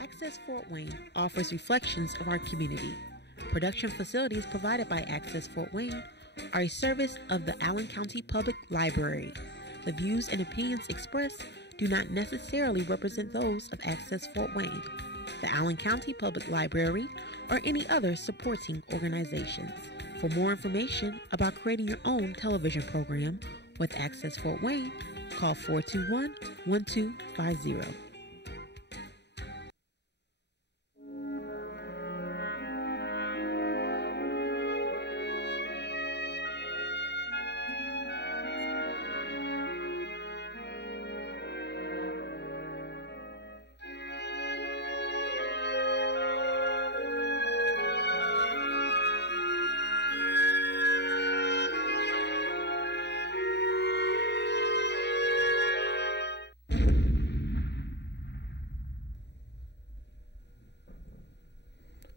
Access Fort Wayne offers reflections of our community. Production facilities provided by Access Fort Wayne are a service of the Allen County Public Library. The views and opinions expressed do not necessarily represent those of Access Fort Wayne, the Allen County Public Library, or any other supporting organizations. For more information about creating your own television program with Access Fort Wayne, call 421-1250.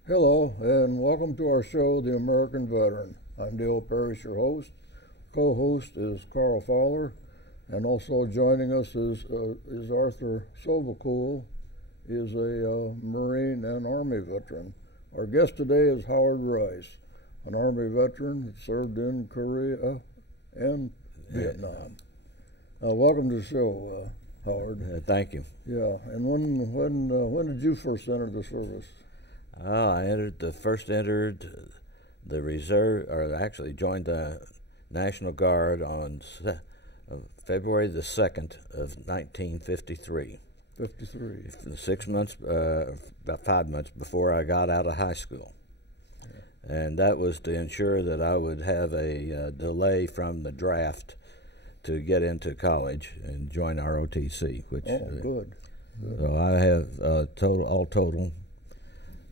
Hello, and welcome to our show, The American Veteran. I'm Dale Parrish, your host. Co-host is Carl Fowler, and also joining us is Arthur Sovacool. He is a Marine and Army veteran. Our guest today is Howard Rice, an Army veteran that served in Korea and Vietnam. Welcome to the show, Howard. Thank you. Yeah, and when did you first enter the service? I first entered the reserve, or actually joined the National Guard on February the 2nd of 1953. 53. 6 months, about 5 months before I got out of high school. Yeah. And that was to ensure that I would have a delay from the draft to get into college and join ROTC. Which, good. So I have all total,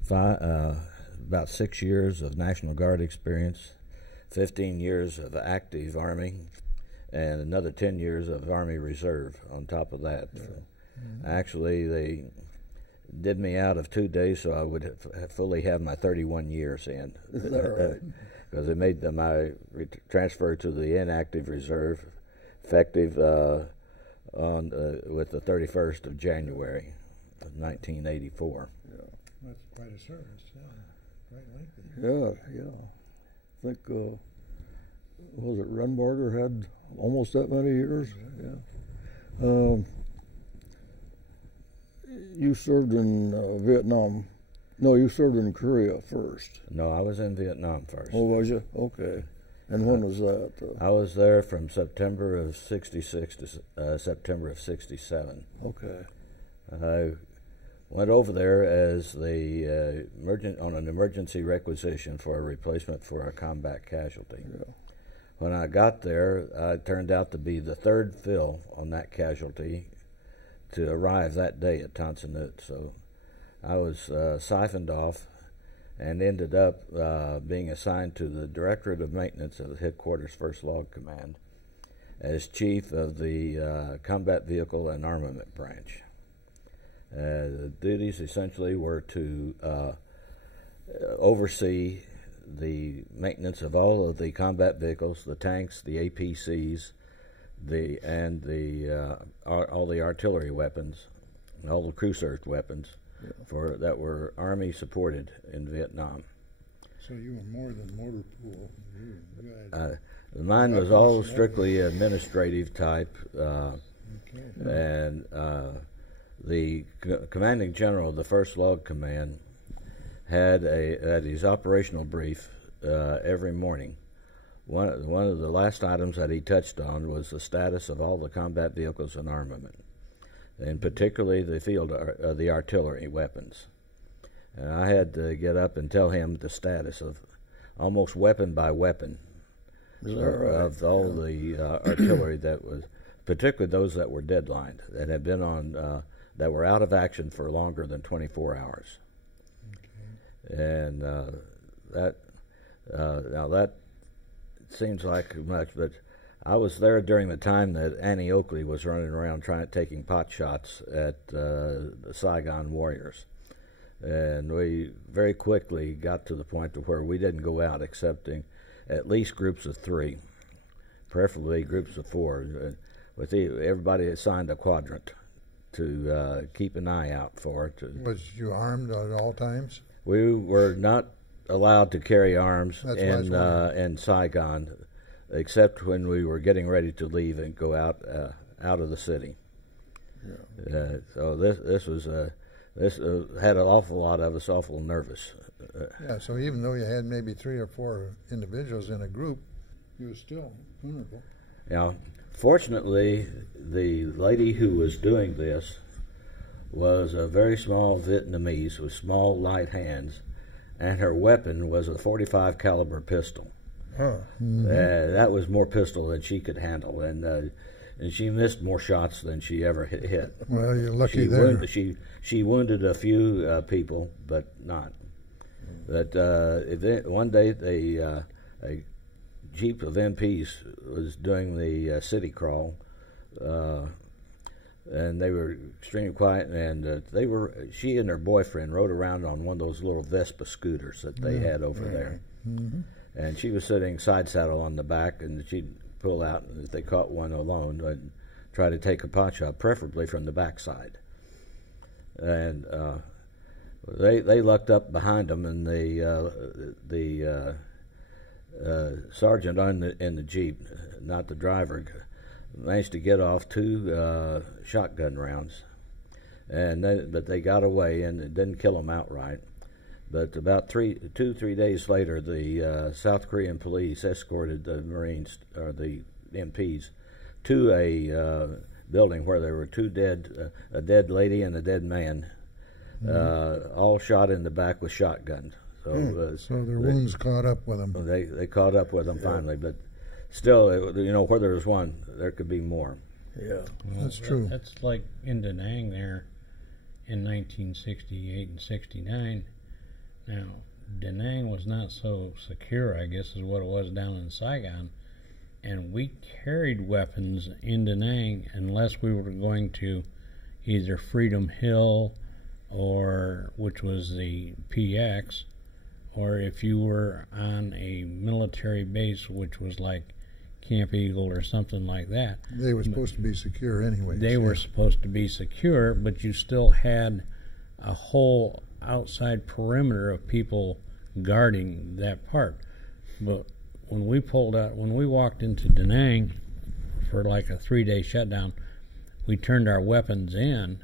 about 6 years of National Guard experience, 15 years of active Army, and another 10 years of Army Reserve on top of that. Yeah. Mm-hmm. Actually, they did me out of 2 days so I would fully have my 31 years in. Is that right? Because they made my transfer to the inactive reserve effective with the 31st of January of 1984. Yeah. That's quite a service, yeah. Quite lengthy. Yeah. I think, was it Renbarger had almost that many years? Yeah. You served in Vietnam. No, you served in Korea first. No, I was in Vietnam first. Oh, was you? Okay. And when was that? I was there from September of '66 to September of '67. Okay. I went over there as the on an emergency requisition for a replacement for a combat casualty. Yeah. When I got there, I turned out to be the third fill on that casualty to arrive that day at Tan Son Nhut. So I was siphoned off and ended up being assigned to the Directorate of Maintenance of the Headquarters 1st Log Command as chief of the Combat Vehicle and Armament Branch. The duties essentially were to oversee the maintenance of all of the combat vehicles, the tanks, the APCs, all the artillery weapons, and all the crew-served weapons that were Army supported in Vietnam. So you were more than motor pool. Mine was all strictly administrative type, okay. And the commanding general of the 1st Log Command had his operational brief every morning. One of the last items that he touched on was the status of all the combat vehicles and armament, and particularly the artillery weapons. And I had to get up and tell him the status of almost weapon by weapon of all the artillery that was, particularly those that were deadlined, that had been on, that were out of action for longer than 24 hours. Okay. And now that seems like much, but I was there during the time that Annie Oakley was running around taking pot shots at the Saigon warriors. And we very quickly got to the point to where we didn't go out excepting at least groups of 3, preferably groups of 4, with everybody assigned a quadrant to keep an eye out for it. Was you armed at all times? We were not allowed to carry arms That's what I was wondering. in Saigon, except when we were getting ready to leave and go out of the city. Yeah. So this had an awful lot of us awful nervous. Yeah, so even though you had maybe 3 or 4 individuals in a group, you were still vulnerable. Now, fortunately, the lady who was doing this was a very small Vietnamese with small, light hands, and her weapon was a .45 caliber pistol. Huh. That was more pistol than she could handle, and she missed more shots than she ever hit. Well, you're lucky there. She wounded a few people, but not. But one day, a Jeep of MPs was doing the city crawl, and they were extremely quiet. And she and her boyfriend rode around on one of those little Vespa scooters that they had over there. Mm-hmm. And she was sitting side saddle on the back, and she'd pull out, and if they caught one alone, I'd try to take a pot shot, preferably from the backside. And they lucked up behind them, and the sergeant in the Jeep, not the driver, managed to get off 2 shotgun rounds, but they got away, and it didn't kill them outright. But about 3 days later, the South Korean police escorted the Marines, or the MPs, to a building where there were 2 dead, a dead lady and a dead man, all shot in the back with shotguns. So, so their wounds caught up with them. They caught up with them finally, but still, where there was one, there could be more. Yeah. Well, that's true. That's like in Da Nang there in 1968 and 69. Now, Da Nang was not so secure, I guess, as what it was down in Saigon, and we carried weapons in Da Nang unless we were going to either Freedom Hill, which was the PX, or if you were on a military base, which was like Camp Eagle or something like that. They were supposed to be secure anyway. They were supposed to be secure, but you still had a whole outside perimeter of people guarding that part. But when we walked into Da Nang for like a 3-day shutdown, we turned our weapons in,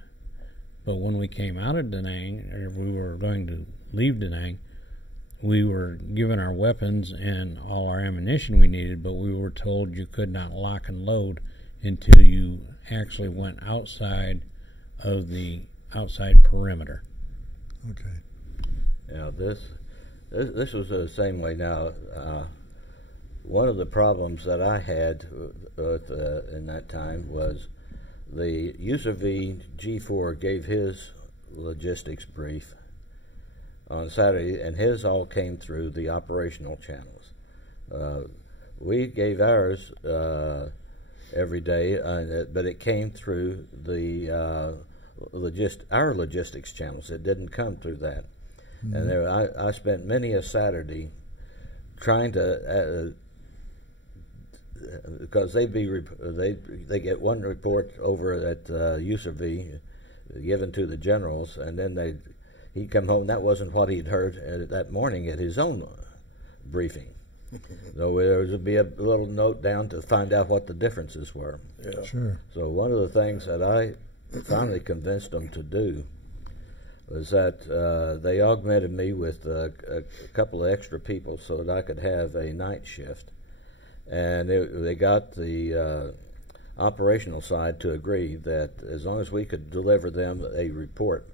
but when we came out of Da Nang, or we were going to leave Da Nang, we were given our weapons and all our ammunition we needed, but we were told you could not lock and load until you actually went outside of the outside perimeter. Okay. Now this was the same way. Now, one of the problems that I had in that time was the USAV G4 gave his logistics brief on Saturday, and his all came through the operational channels. We gave ours every day, but it came through the our logistics channels. It didn't come through that. Mm-hmm. And I spent many a Saturday trying to, because they get one report over at USAV given to the generals, and then he'd come home. That wasn't what he'd heard that morning at his own briefing. So there would be a little note down to find out what the differences were. Yeah. Sure. So one of the things that I finally convinced them to do was that they augmented me with a couple of extra people so that I could have a night shift. And they got the operational side to agree that as long as we could deliver them a report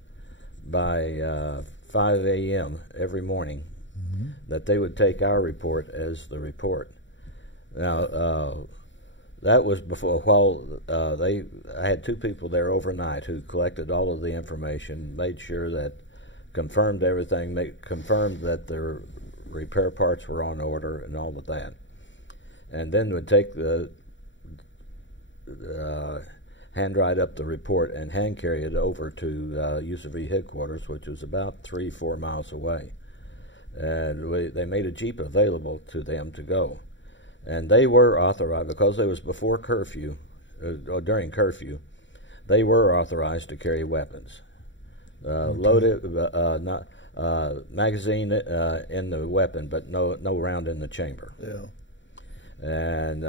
by 5 a.m. every morning, mm-hmm. that they would take our report as the report. Now, that was before, I had 2 people there overnight who collected all of the information, made sure that, confirmed everything, confirmed that their repair parts were on order and all of that. And then would take the hand write up the report and hand carry it over to USAV headquarters, which was about 3-4 miles away. And they made a Jeep available to them to go. And they were authorized, because it was before curfew, or during curfew, they were authorized to carry weapons. Loaded, not magazine in the weapon, but no round in the chamber. Yeah. And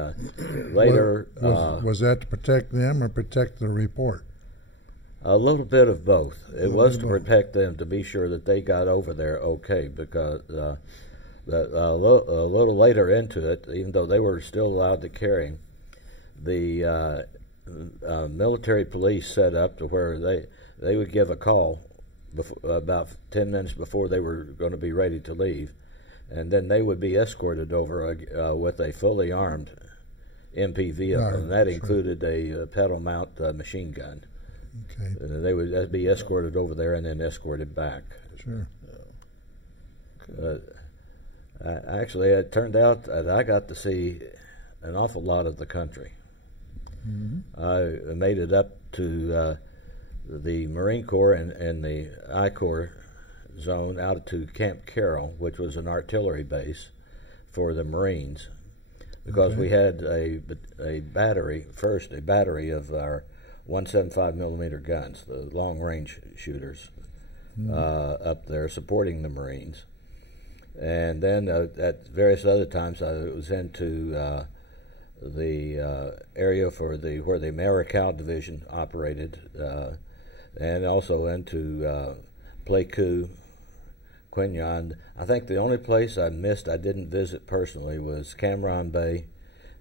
later, was that to protect them or protect the report? a little bit of both. It was to protect them, to be sure that they got over there okay, because a little later into it, even though they were still allowed to carry, the military police set up to where they would give a call about 10 minutes before they were going to be ready to leave, and then they would be escorted over with a fully armed MP vehicle, and that included a pedal mount machine gun. Okay. They would be escorted over there and then escorted back. Sure. Actually, it turned out that I got to see an awful lot of the country. Mm-hmm. I made it up to the Marine Corps and the I Corps zone out to Camp Carroll, which was an artillery base for the Marines, because we had a battery of our 175 millimeter guns, the long range shooters, up there supporting the Marines. And then at various other times I was into the area for where the Maricao division operated, and also into Pleiku, Quinyon. I think the only place I missed, I didn't visit personally, was Cam Ranh Bay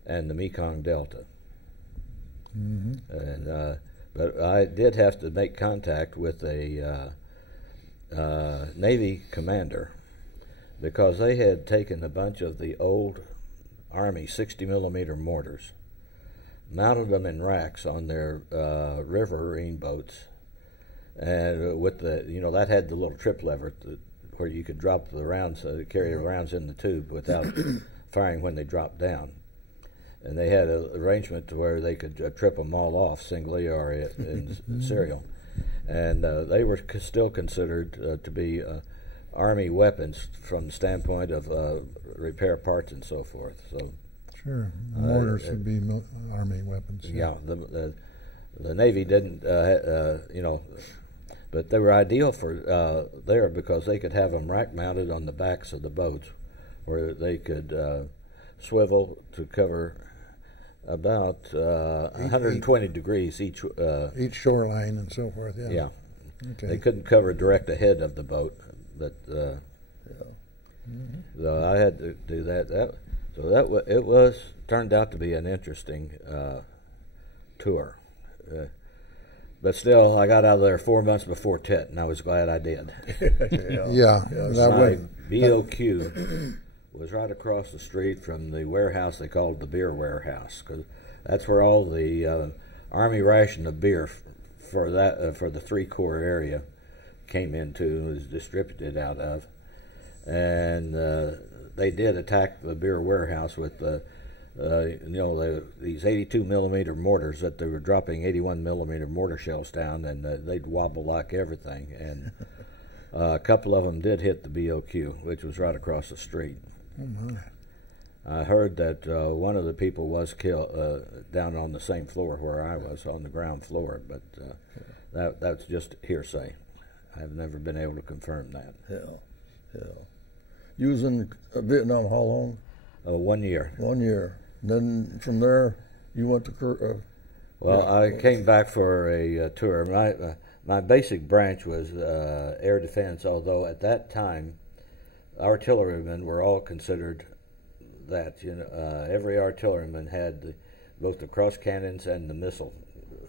and the Mekong Delta. Mm-hmm. And but I did have to make contact with a Navy commander, because they had taken a bunch of the old Army 60 millimeter mortars, mounted them in racks on their riverine boats, and with that had the little trip lever where you could drop the rounds, carry the rounds in the tube without firing when they dropped down. And they had an arrangement to where they could trip them all off singly or in serial. And they were still considered to be Army weapons from the standpoint of repair parts and so forth. So, sure, mortars would be Army weapons. Yeah, the Navy didn't, but they were ideal for there, because they could have them rack mounted on the backs of the boats, where they could swivel to cover about 120 degrees each shoreline and so forth. Yeah. Yeah. Okay. They couldn't cover direct ahead of the boat, but so I had to do that. It turned out to be an interesting tour. But still, I got out of there 4 months before Tet, and I was glad I did. My BOQ was right across the street from the warehouse they called the beer warehouse, because that's where all the Army ration of beer for the 3 Corps area came into and was distributed out of. And they did attack the beer warehouse with these 82 millimeter mortars that they were dropping 81 millimeter mortar shells down, and they'd wobble like everything. And a couple of them did hit the BOQ, which was right across the street. Oh my. I heard that one of the people was killed down on the same floor where I was, on the ground floor, but that's just hearsay. I've never been able to confirm that. Yeah. You was in Vietnam how long? 1 year. 1 year. And then from there, you went to... I came back for a tour. My basic branch was air defense, although at that time, artillerymen were all considered that. Every artilleryman had both the cross cannons and the missile,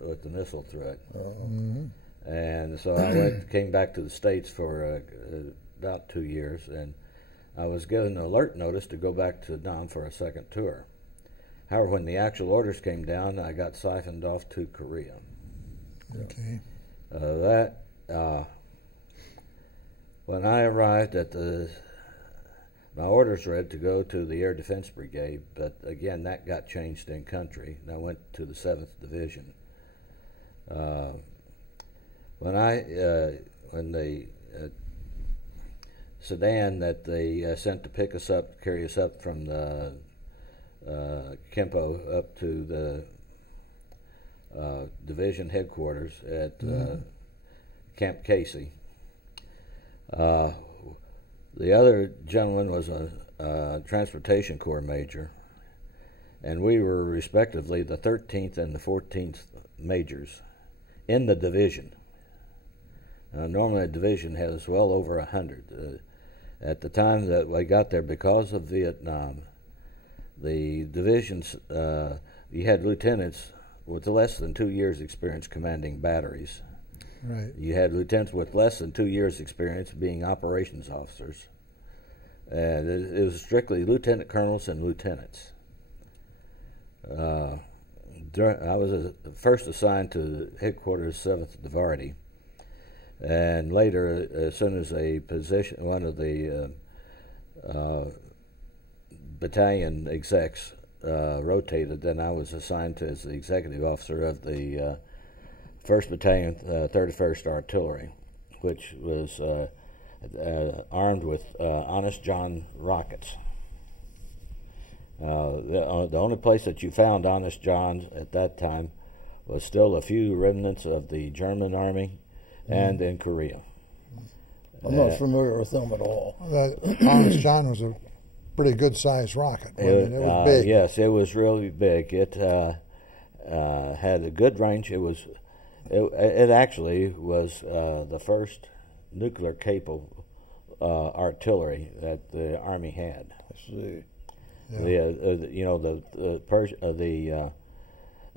with the missile through it. And so I came back to the States for about 2 years, and I was given an alert notice to go back to Nam for a second tour. However, when the actual orders came down, I got siphoned off to Korea. Okay. When I arrived at my orders read to go to the Air Defense Brigade, but again, that got changed in country, and I went to the 7th Division. When the sedan that they sent to pick us up, carry us up from the Kempo up to the division headquarters at Camp Casey. The other gentleman was a Transportation Corps major, and we were respectively the 13th and the 14th majors in the division. Normally a division has well over 100. At the time that we got there, because of Vietnam, the divisions, you had lieutenants with less than 2 years' experience commanding batteries. Right. You had lieutenants with less than 2 years' experience being operations officers. And it was strictly lieutenant colonels and lieutenants. I was first assigned to headquarters 7th DeVarty, and later, as soon as one of the battalion execs rotated, then I was assigned as the executive officer of the 1st Battalion, 31st Artillery, which was armed with Honest John rockets. The only place that you found Honest Johns at that time was still a few remnants of the German army and in Korea. I'm not familiar with them at all. Honest John was a pretty good sized rocket. It was big. Yes, it was really big. It had a good range. It actually was the first nuclear capable artillery that the Army had. I see. Yeah.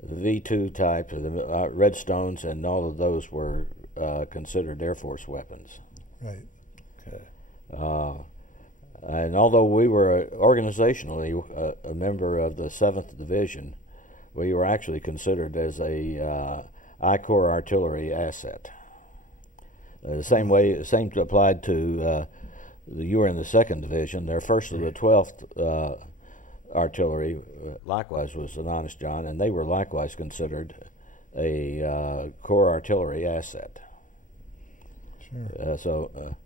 The V2 type, the Redstones, and all of those were considered Air Force weapons. Right. Okay. And although we were organizationally a member of the 7th Division, we were actually considered as a I-Corps artillery asset. The same applied to you were in the 2nd Division. Their 1st and the 12th artillery likewise was an Honest John, and they were likewise considered a Corps artillery asset. Sure. So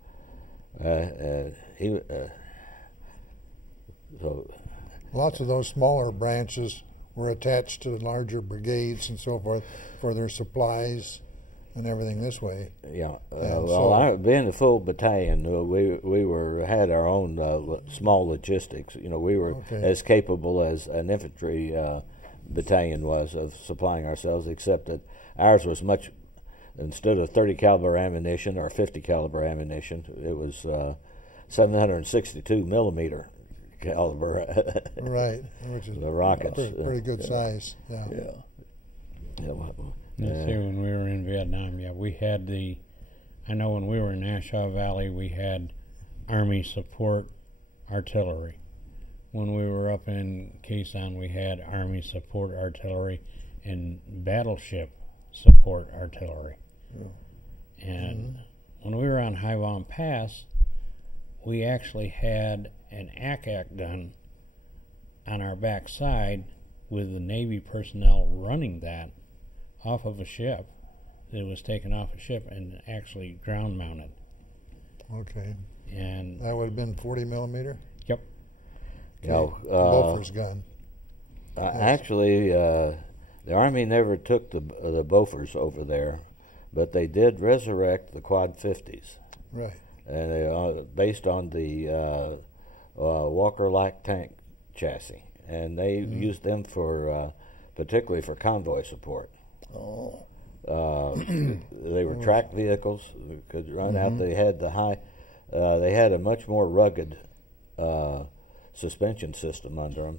lots of those smaller branches were attached to larger brigades and so forth for their supplies and everything this way. Yeah. So being a full battalion, we had our own small logistics. We were as capable as an infantry battalion was of supplying ourselves, except that ours was much. Instead of 30 caliber ammunition or 50 caliber ammunition, it was 762 millimeter caliber. Right, which is the rockets. Pretty good size. Yeah. Let's see, when we were in Vietnam, we had I know when we were in Nassau Valley, we had Army support artillery. When we were up in Quezon, we had Army support artillery and battleship support artillery. Yeah. And when we were on Hai Vam Pass, we actually had an ACAC gun on our back side with the Navy personnel running that off of a ship. It was taken off a ship and actually ground mounted. Okay. And that would have been 40 millimeter? Yep. Okay. Bofors gun. Actually, the Army never took the Bofors over there, but they did resurrect the Quad 50s. Right. And they based on the Walker Light tank chassis, and they used them for particularly for convoy support. Oh. They were tracked vehicles, could run out. They had they had a much more rugged suspension system under them,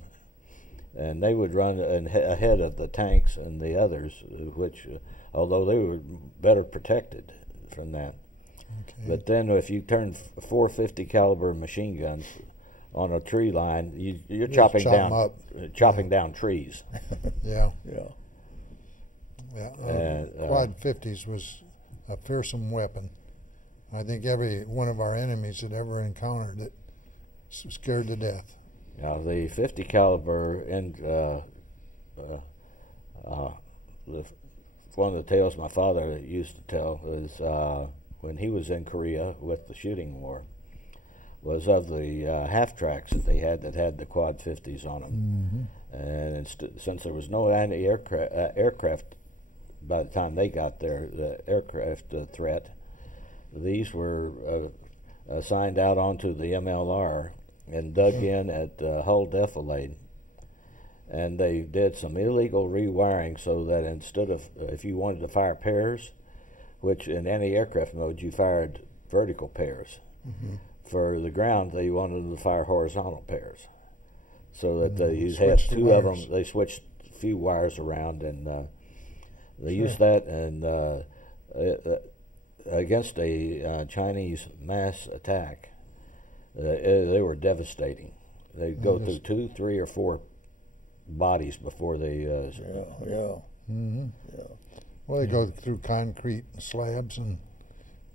and they would run ahead of the tanks and the others, which, although they were better protected from that. Okay. But then if you turn 450 caliber machine guns on a tree line, you're chopping down trees. Yeah. Yeah. Yeah. Quad 50s was a fearsome weapon. I think every one of our enemies that ever encountered it was scared to death. Now the 50 caliber and one of the tales my father used to tell was when he was in Korea with the shooting war, was of the half tracks that they had that had the Quad 50s on them. And since there was no anti-aircraft by the time they got there, the aircraft threat, these were assigned out onto the MLR and dug in at Hull Defilade. And they did some illegal rewiring so that instead of, if you wanted to fire pairs, which in any aircraft mode you fired vertical pairs, for the ground they wanted them to fire horizontal pairs. So that you had two of them, they switched a few wires around, and they used that and against a Chinese mass attack. They were devastating. They'd go through 2, 3, or 4 bodies before they. Well, they go through concrete slabs and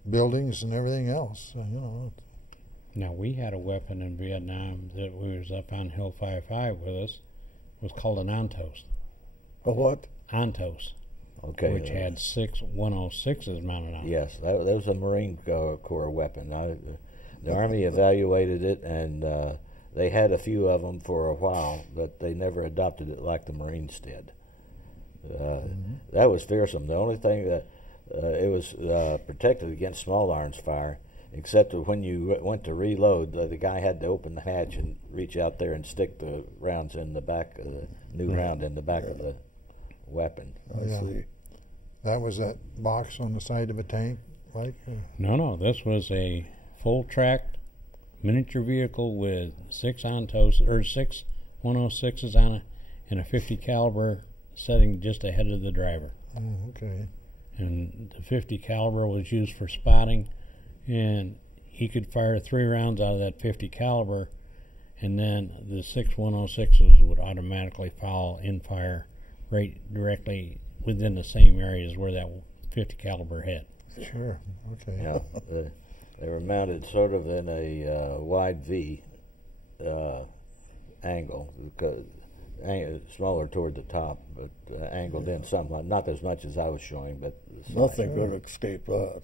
buildings and everything else. So, Now, we had a weapon in Vietnam that we was up on Hill 55 with us. It was called an Ontos. A what? Ontos. Okay. Which had 6 106s mounted on it. Yes, that was a Marine Corps weapon. The Army evaluated it, and they had a few of them for a while, but they never adopted it like the Marines did. That was fearsome. The only thing that it was protected against small arms fire, except that when you went to reload, the guy had to open the hatch and reach out there and stick the rounds in the back of the new round in the back of the weapon. I see. That was that box on the side of a tank, like? No, this was a full-tracked miniature vehicle with 6 Ontos, or 6 106s on it, and a 50 caliber setting just ahead of the driver. Oh, okay. And the 50 caliber was used for spotting, and he could fire 3 rounds out of that 50 caliber, and then the 6 106s would automatically follow in fire right directly within the same areas where that 50 caliber hit. Sure. Okay. Yeah, they were mounted sort of in a wide V angle, smaller toward the top, but angled in somewhat. Not as much as I was showing, but Nothing could escape that.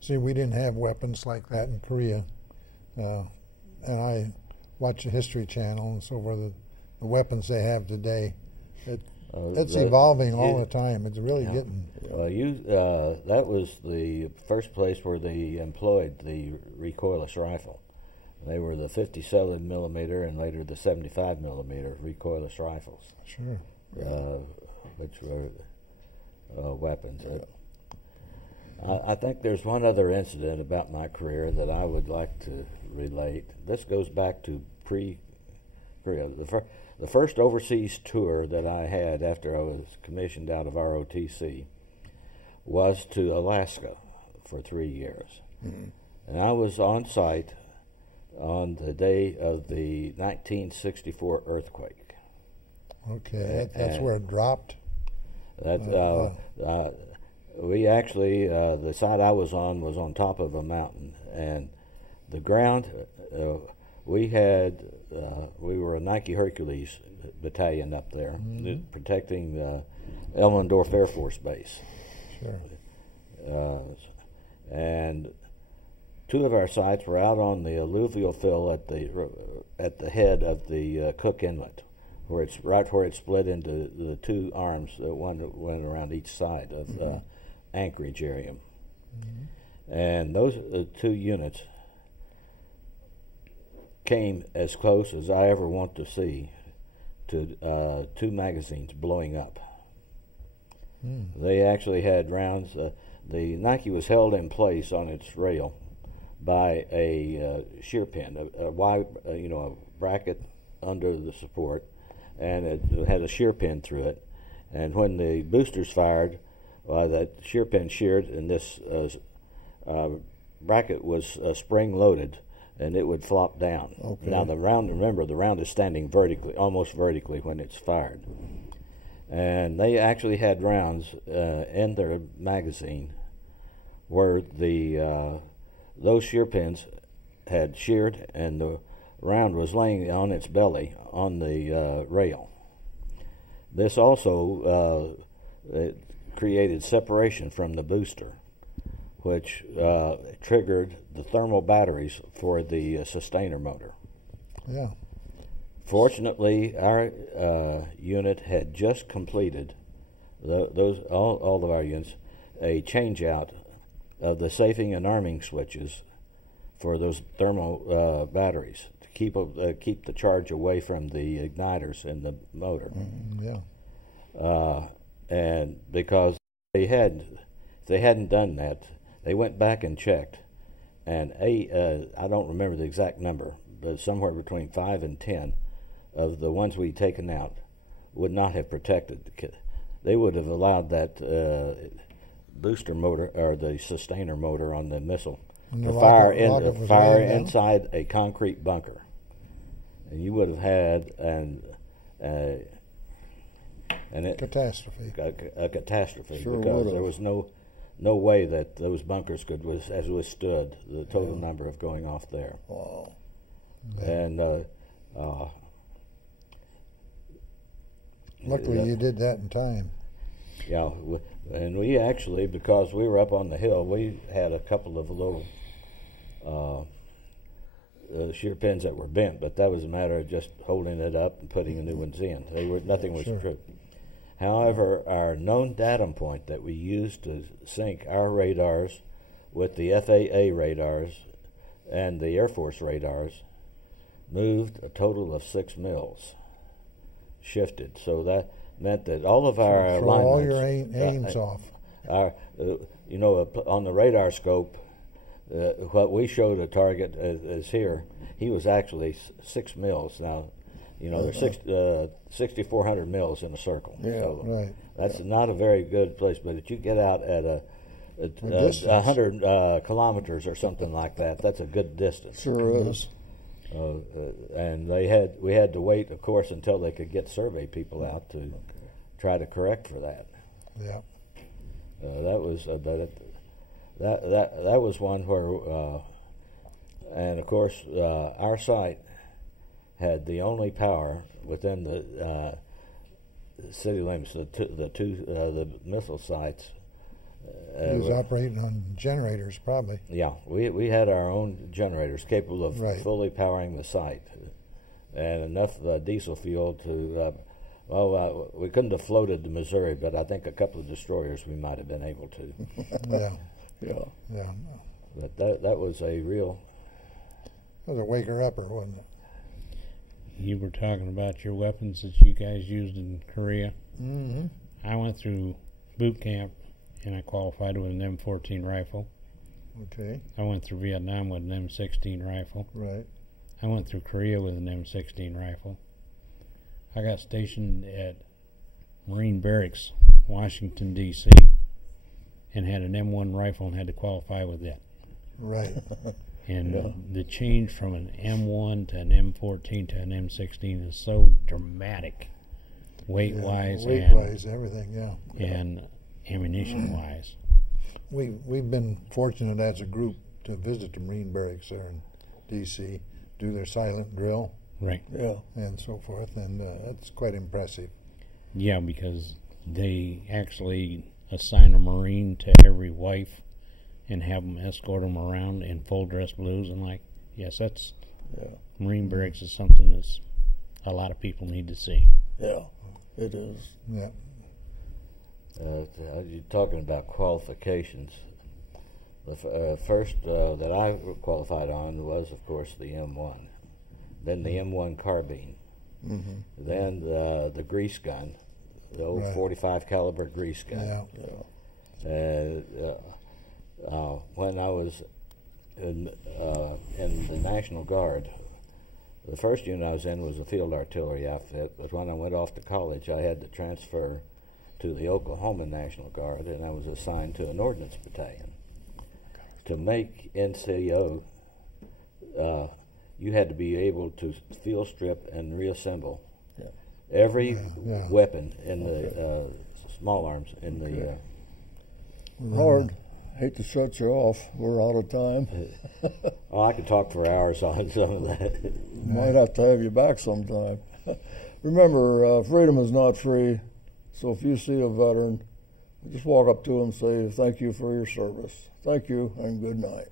See, we didn't have weapons like that in Korea, and I watch the History Channel and so forth. The weapons they have today, it's evolving all the time. It's really getting. Well, that was the first place where they employed the recoilless rifle. They were the 57 millimeter and later the 75 millimeter recoilless rifles. Sure. Which were weapons. I think there's one other incident about my career that I would like to relate. This goes back to pre-Korea. The first overseas tour that I had after I was commissioned out of ROTC was to Alaska for 3 years. And I was on site on the day of the 1964 earthquake. Okay, that's where it dropped. We actually, the site I was on top of a mountain, and the ground, we were a Nike Hercules battalion up there, protecting Elmendorf Air Force Base. Sure. And 2 of our sites were out on the alluvial fill at the head of the Cook Inlet, where it's right where it split into the 2 arms, one that went around each side of the Anchorage area. And those 2 units came as close as I ever want to see to 2 magazines blowing up. They actually had rounds. The Nike was held in place on its rail by a shear pin, a wide, a bracket under the support, and it had a shear pin through it. And when the boosters fired, that shear pin sheared, and this bracket was spring loaded, and it would flop down. Okay. Now the round is standing vertically, almost vertically when it's fired. And they actually had rounds in their magazine where those shear pins had sheared, and the round was laying on its belly on the rail. This also it created separation from the booster, which triggered the thermal batteries for the sustainer motor. Yeah. Fortunately, our unit had just completed all of our units a change out of the safing and arming switches for those thermal batteries to keep the charge away from the igniters in the motor. And because if they hadn't done that, they went back and checked, and I don't remember the exact number, but somewhere between 5 and 10 of the ones we'd taken out would not have protected. They would have allowed that booster motor or the sustainer motor on the missile to fire inside a concrete bunker, and you would have had catastrophe. A catastrophe, Sure because there was no way that those bunkers could have withstood the total number of going off there. Wow. And luckily, you did that in time. Yeah, and we actually, because we were up on the hill, we had a couple of little shear pins that were bent, but that was a matter of just holding it up and putting new ones in. Nothing was true. However, our known datum point that we used to sync our radars with the FAA radars and the Air Force radars moved a total of 6 mils, shifted. So that meant that all of our alignments, all your aims off. On the radar scope, what we showed a target as here, he was actually 6 mils. Now, there's 6,400 mils in a circle. Yeah, so right. That's not a very good place. But if you get out at 100 kilometers or something like that, that's a good distance. Sure is. And we had to wait, of course, until they could get survey people out to try to correct for that. Yeah. That was one where, and of course, our site had the only power within the city limits. The missile sites. He was operating on generators, probably. Yeah, we had our own generators capable of Right. fully powering the site, and enough diesel fuel to. We couldn't have floated the Missouri, but I think a couple of destroyers we might have been able to. Yeah. Yeah. But that was a real. That was a waker-upper, wasn't it? You were talking about your weapons that you guys used in Korea. Mm-hmm. I went through boot camp, and I qualified with an M14 rifle. Okay. I went through Vietnam with an M16 rifle. Right. I went through Korea with an M16 rifle. I got stationed at Marine Barracks, Washington, D.C., and had an M1 rifle and had to qualify with that. Right. And the change from an M1 to an M14 to an M16 is so dramatic, weight-wise weight-wise, everything. Yeah. and ammunition-wise. We've been fortunate as a group to visit the Marine Barracks there in D.C., do their silent drill, Right. Yeah. and so forth, and it's quite impressive. Yeah, because they actually assign a Marine to every wife and have them escort them around in full dress blues. And that's Marine Barracks is something that's a lot of people need to see. Yeah. It is. Yeah. You're talking about qualifications. The first that I qualified on was, of course, the M1. Then the M1 carbine. Mm-hmm. Then the grease gun, the old Right. 45 caliber grease gun. Yeah. When I was in the National Guard, the first unit I was in was a field artillery outfit, but when I went off to college, I had to transfer to the Oklahoma National Guard, and I was assigned to an ordnance battalion. To make NCO, you had to be able to field strip and reassemble every weapon in the small arms in the. Howard, hate to shut you off. We're out of time. I could talk for hours on some of that. Might have to have you back sometime. Remember, freedom is not free. So if you see a veteran, just walk up to him and say, thank you for your service. Thank you and good night.